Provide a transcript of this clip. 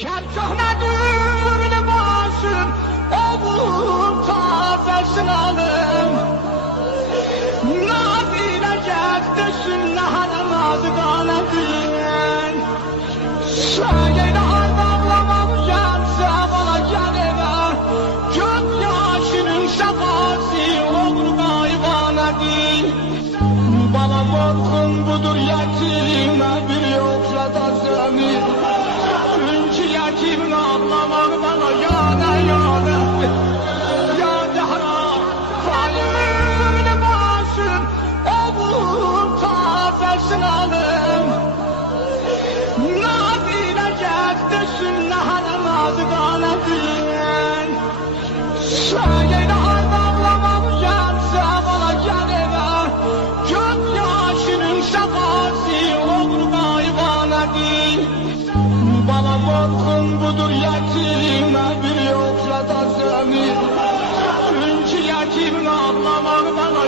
Kerkahnedir libasın, oğlum tazesin alım. Nazile getdesin, nahanım azgana diyen. Söyle de hardavlamam gelse bana geleme. Gök yaşının şefası olur gaybana değil. Bana korkun budur yetime bir yoksa da seni. Çünkü yetimin anlamak bana yana yana. Ya dehra halimini basın, oğlum tazesin alım. Nazile getdesin, nahanım azgana diyen. Söyle de hardavlamam gelse bana geleme. Gök yaşının şefası olur gaybana değil. Bana korkun budur yetime bir yoksa da seni. Çünkü yetimin anlamak bana